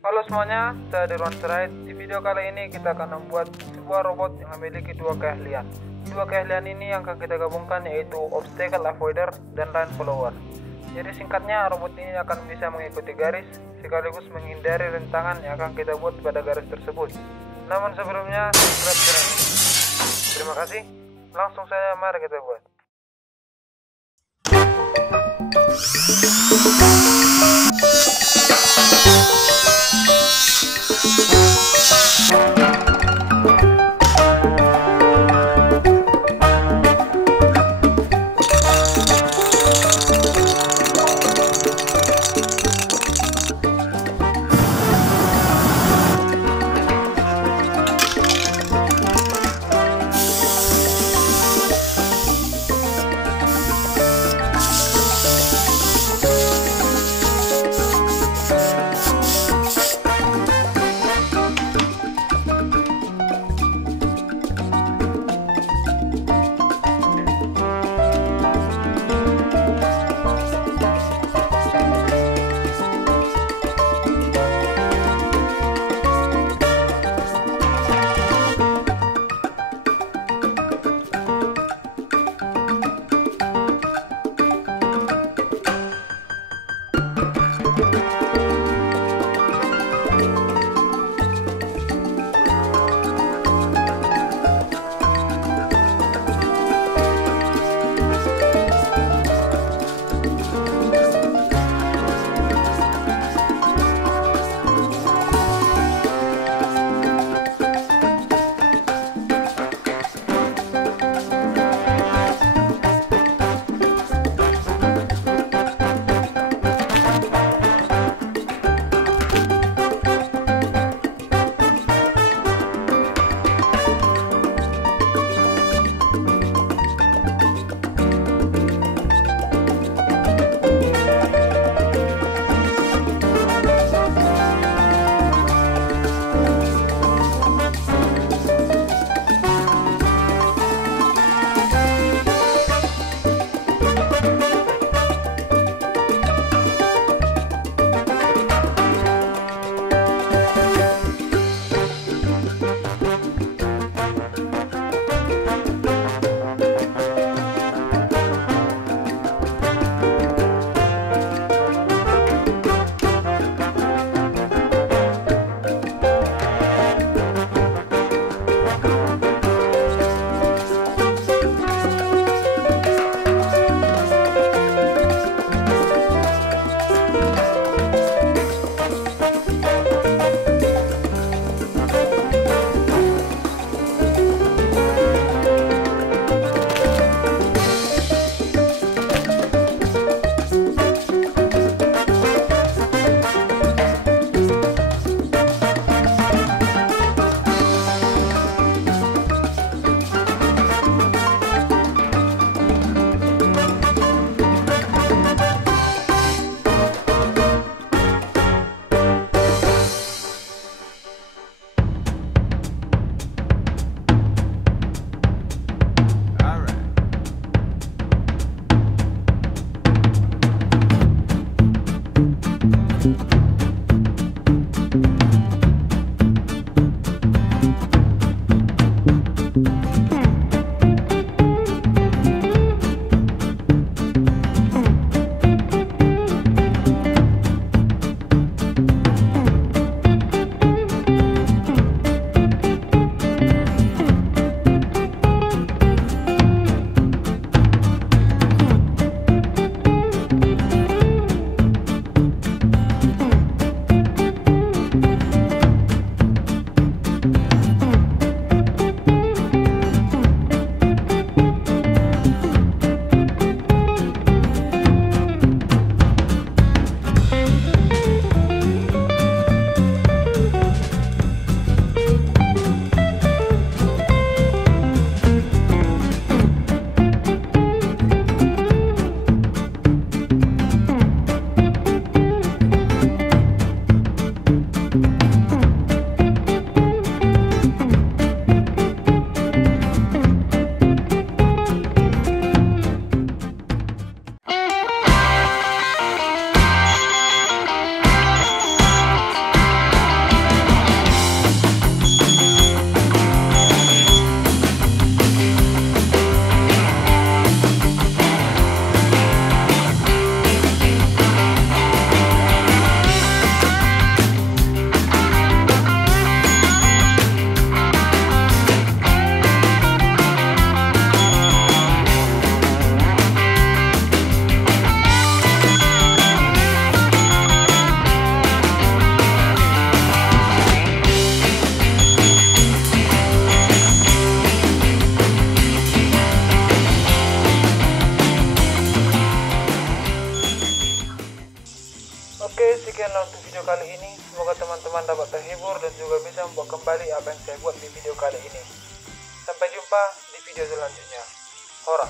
Halo semuanya, saya Dirwan Serait. Di video kali ini kita akan membuat sebuah robot yang memiliki dua keahlian. Dua keahlian ini yang akan kita gabungkan yaitu obstacle avoider dan run follower. Jadi singkatnya, robot ini akan bisa mengikuti garis sekaligus menghindari rintangan yang akan kita buat pada garis tersebut. Namun sebelumnya, subscribe channel ini. Terima kasih. Langsung saja mari kita buat. Semoga teman-teman dapat terhibur dan juga bisa membuat kembali apa yang saya buat di video kali ini. Sampai jumpa di video selanjutnya. Hora.